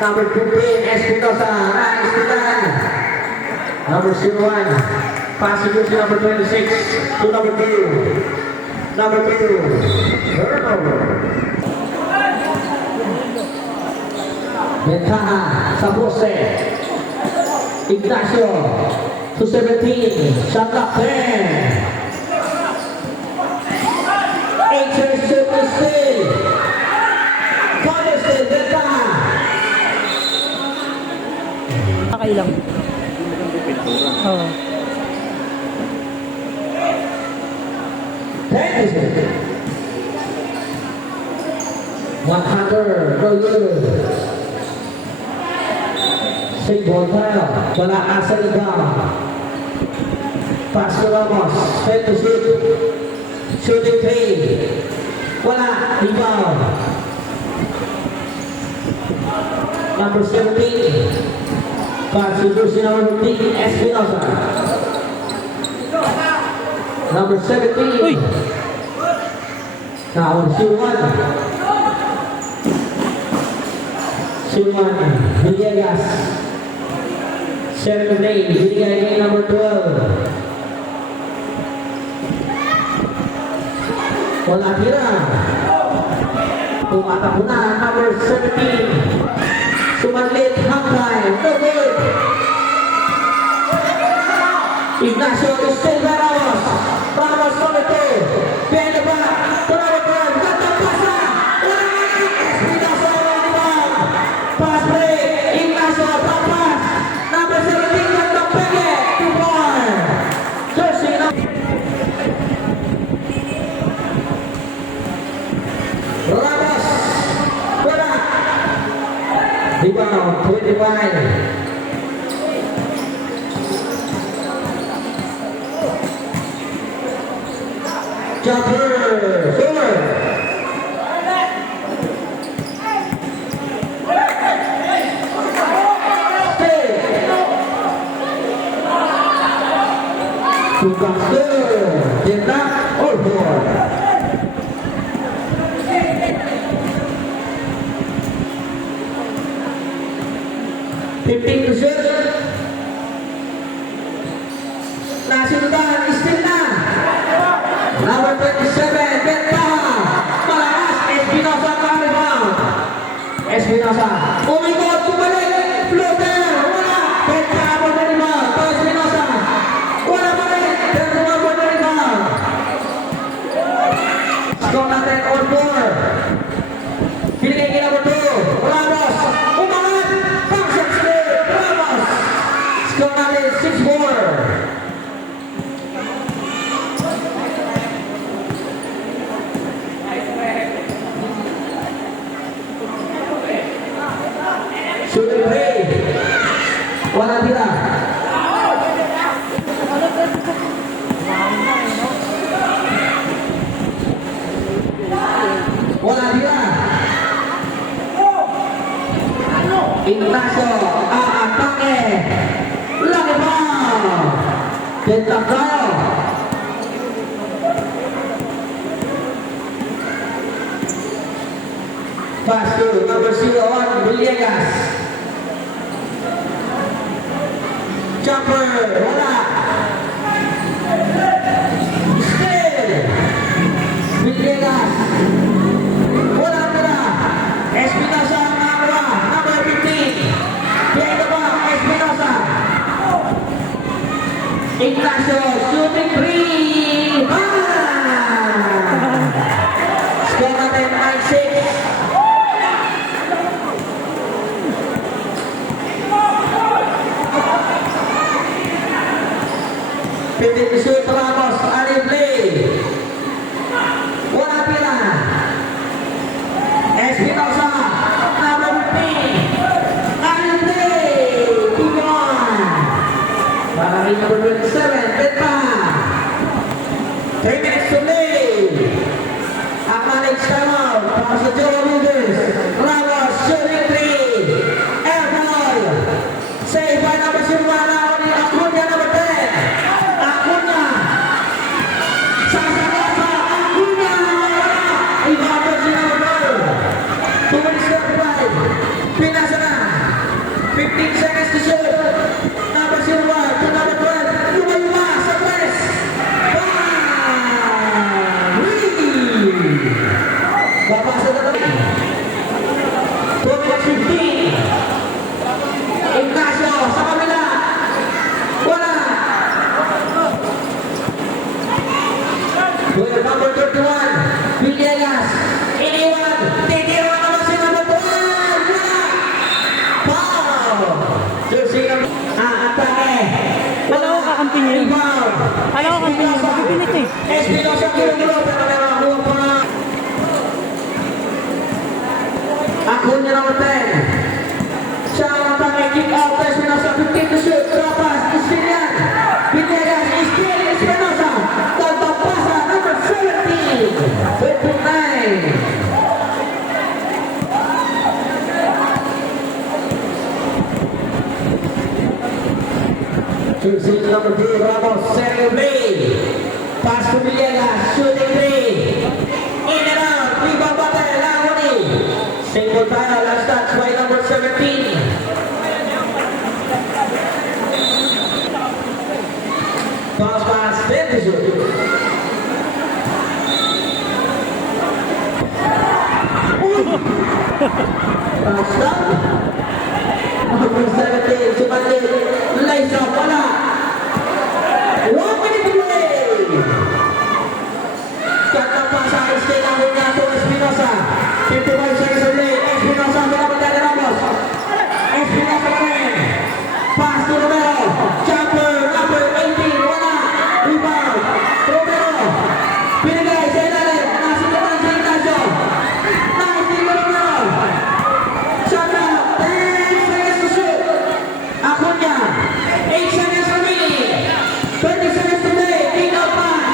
Number 15, Espinosa, Espinosa. Number 01, passing to number 26, to number 2. Number 2, turnover. Bentaha sa pose. Ignacio to 17, shot clock 10. 8 seconds to stay. College Bentaha. Kakailang. Oo. 10 seconds. 100, go good. Sing ball tayo. Wala asa ikaw. Pass to Ramos. Head to shoot. Shooting 3. Wala. Rebound. Number 17. Pass to Lucy number 15. Espinosa. Number 17. Uy! Now, C1. C1. Villegas. 7 8. Villegas number 12. Wala tira. Tumatak na number 17. Sumanlit halftime. No good. Ignacio Estela Ramos. Ramos komite. Behind the back. Turnover turn. Ganda pasa. Espinosa on the ball. Pass break. Ignacio papas. Number 17. Ganda pege. 2-4. Jersey number. Ramos. Wala. Rebound. 25. Jumper, forward. Stay. Tukang cetak all four. Pimpin to shoot. Nasundan Istina. Number 27, Bentaha. Malakas, Espinosa ka rebound. Espinosa. Umikot, kumalik. Floater. Wala. Bentaha mo na rebound. To Espinosa. Wala pa rin. Bentaha mo na rebound. Score natin all four. Pinigay kina mo 2. Ramos. Umangat. Function split. Ramos. Score natin 6-4. Shooting play. Wala tira. Wala tira. Ignacio aatake. Laki pa. Tentacao. Pass to number 01, Villegas. Jumper, wala. Still. Villegas. Wala tira. Espinosa ang nakawa. Number 15. Behind the back, Espinosa. Ignacio, shooting 3. Score natin 9-6. Pintin shoot Ramos, early play. Wala pila. Espinosa, number 15. Early play. Tignon. Para kay number 27, Bentaha. 3 minutes to play. Acknowledge timeout. Para sa Joe Rodriguez. Ramos, shooting 3. Air ball. Save by number 1. Acuña, number 10. Acuña. Sasagasa. Acuña. Ibabot si number 2. 2 minutes to 5. Pinasa na. 15 seconds to shoot. Number 01 to number 12. Lumayuma sa press. Babasa na kami. 2 minutes 15. Ignacio sa kabila. Wala. Well, number 31. Villegas. Iniwan. Titira naman si number 12. Wala. Foul. Jersey ng atake. Alam ko kakampi niya yun. Rebound. Alam ko kakampi niya yun. Mapipilit eh. Espinosa kilo pero meron ako pa. Acuna number 10. Siya ang atake. Kick out. Espinosa 15 to shoot. Trapas. Istilian. Villegas. Istil. Espinosa. Tagpapasa. Number 17. 29. Choosing number 2, Ramos, setting play. Pass to Villegas, shooting three. In and out, rebound battle, Lahoni. Single tayo, last touch by number 17. Pass pass, then to shoot. Touchdown. Number 17, Sumandil, lays up, wala. 1 minute to play. Gandang pasa, stay lang muna ito, Espinosa. 55 seconds to play. Espinosa, pinapatay na Ramos. Espinosa pa rin. Pass to Romero. Jumper, number 18, wala. Rebound. Romero. Pinigay sa ilalim. Nasitupan si Ignacio. Nice, Romero. Shot out. 10 seconds to shoot. Acuna. 8 seconds remaining. 20 seconds to play. Kick out pass.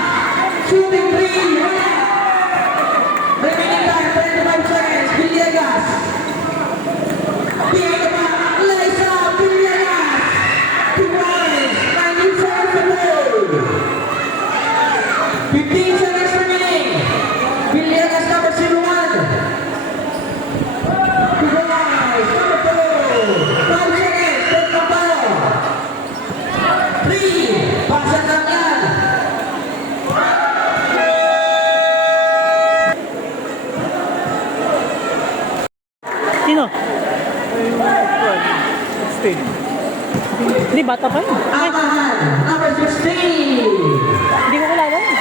Shooting three. Wala. Remaining time. 25 seconds. Villegas. Behind the back. Lays out. Villegas. 2 points. 19 seconds to play. 15 seconds remaining. Villegas number 01. Villegas number 2. 5 seconds. Take the ball. 3. Pasan lang yan. Sino? 16. Hindi, bata pa yun. Amahan. Number 16. Hindi ko kilala yun.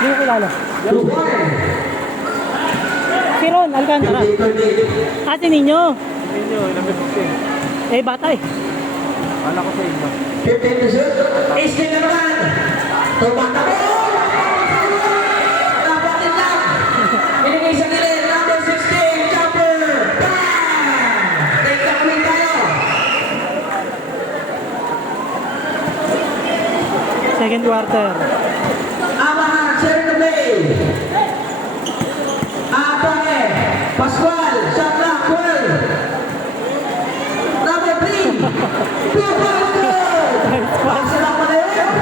Hindi ko kilala. Luwan. Si Ron Alcantara. 30. Ate ninyo. Ninyo, number 15. Eh, bata eh. Wala ko sa inyo. 15 to shoot. Istin na naman. Tumakbo. Napatin lang. Binigay sa gilid. Number 16. Jumper. Bang! Take the win tayo. Second quarter. Amahan. Sharing the play. Apake. Pascual. Shot clock. 12. Number 3. 2 points goal. Pasa lang pala yun.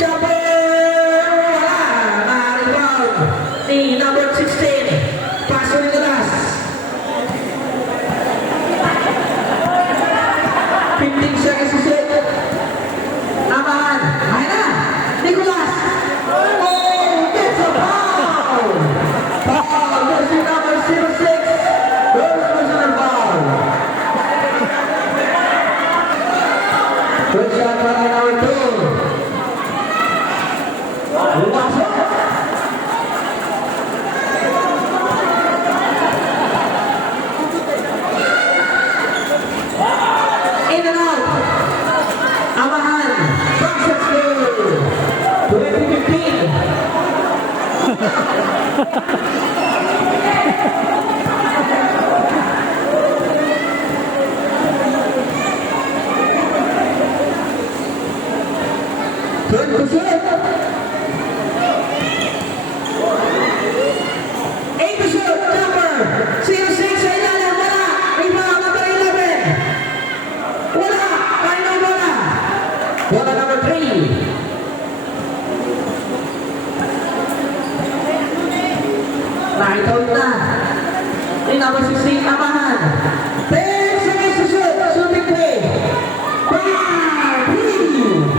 Jumper. Wala. Naka-rebound. Ni number 16. Paso ni Nicolas. 15 seconds to shoot. Amahan. Ay na. Nicolas. Oh, gets a foul. Foul. Jersey number 06. First personal foul. Good shot by number 2. Lumasok. In and out. Amahan. Boxer score. 2015. Good to shoot. 8 to shoot. Jumper. 06 sa ilalim. Wala. Rebound number 11. Wala. Final bola. Bola number 3. Nakitawid na. Yung number 16, Amahan. 10 seconds to shoot. Shooting play. 5, 3.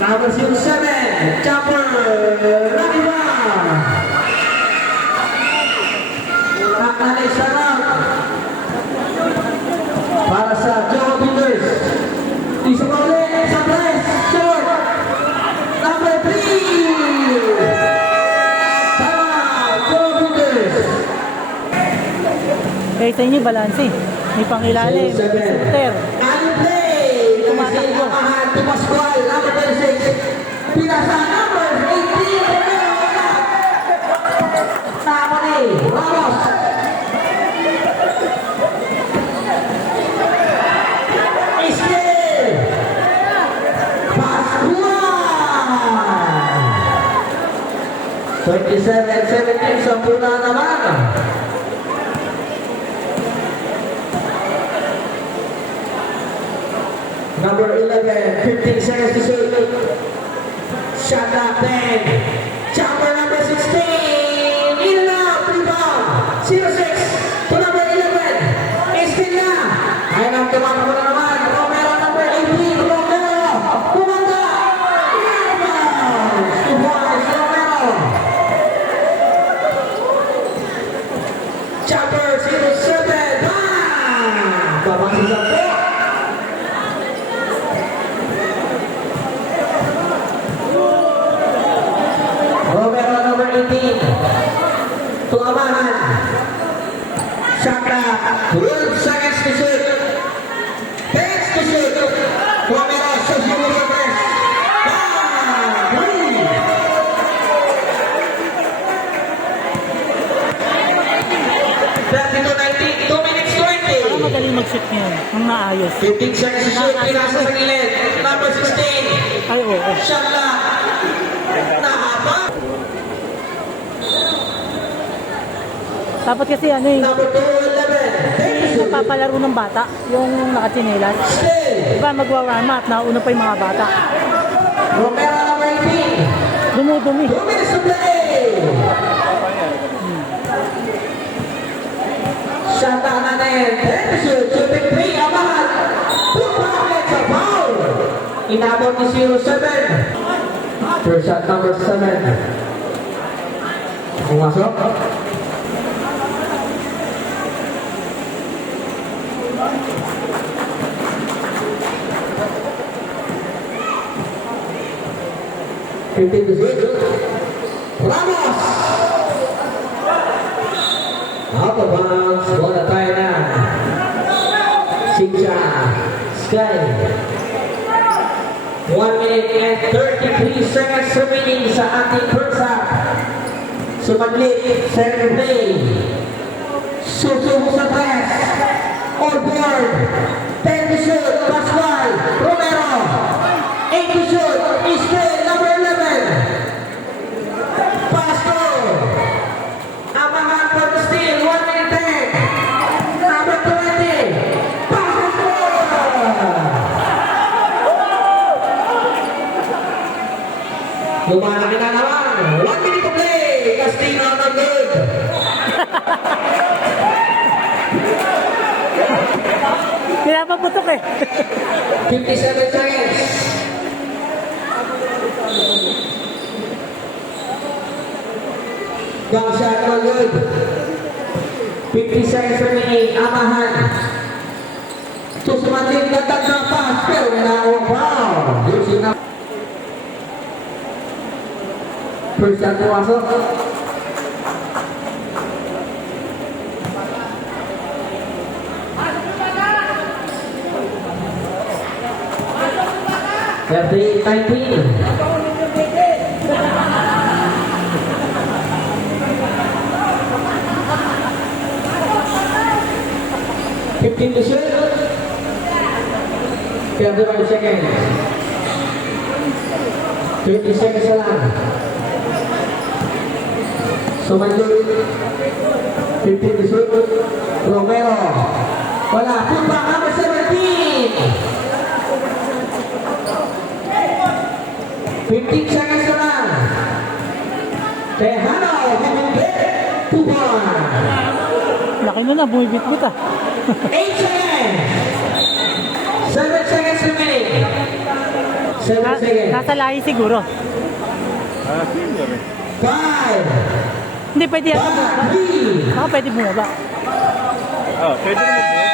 Number 7, Chopper Raniba. Naknalay sa round. Para sa Joe Builders. Isa pa ulit sa press. Short. Number 3. Joe Builders. Kaya sa inyo, balance eh. May pangilalim, may shooter. Ano play? Tumatakbo. Amahan to Pascual. Number 26. Pinasa number 18. Tama ni Ramos. Iskil. Pascual. 27-17 sa puna naman. Number 11, 15 seconds to shoot. Shot clock 10. Chopper number 16. In and out. Rebound. 0-6 to number 11. Iskil na. Ayun ang tumakbo na naman. Romero number 18. Romero. Kumanda. Rebound. 2 points. Romero. Chopper 0-7. Babang sa po. Romero number 18 to Amahan. Shot clock 12 seconds to shoot. 10 to shoot. Romero shows you the first. 32-19, 2 minutes 20. Baka magaling mag-shoot ngayon. Ang maayos. 15 seconds to shoot. Pinasa sa gilid. Number 16. Ay, oo. Shot clock. Nahaba. Dapat kasi ano eh, Number 2, 11. yung papalaro ng bata, yung nakatsinelas. Stay. Diba magwa-warm up, nauna pa yung mga bata. Romero number 18. Dumudumi. 2 minutes to play. Shot clock natin. 10 to shoot. Shooting 3. Amahan. 2 pockets of foul. Inabot ni 07. First shot number 7. Pumasok. Fifteen to shoot. Ramos. Out of bounds. Bola tayo na. Sincha. Sky. 1 minute and 33 seconds remaining sa ating first half. Sumaglit. Second play. Susubo sa press. On board. 10 to shoot. Pascual. Romero. 8 to shoot. Iskil. Number 11. Pastor. Amahan for the steal. 1 minute 10. Number 20. Pastor. Lumalaki na naman. 1 minute to play. Castillo on good. Pinapaputok eh. 57 seconds. Bang shot no good. 50 seconds remaining. Amahan. Susumatin na tatlong pass. Pero nanakawang foul. Using na. First shot pumasok. Every 19. Fifteen to shoot. 35 seconds. 20 seconds na lang. Sumanjol. 15 to shoot. Romero. Wala. Put back number 17. 15 seconds na lang. Tejano, bumibit. 2 points. Laki na na, bumibit-bit ah. 8 seconds. 7 seconds remaining. 7 seconds. Nasa lahi siguro. Senior eh. 5, Hindi pwede yan. 3, Baka pwede bumaba. Pwede naman po.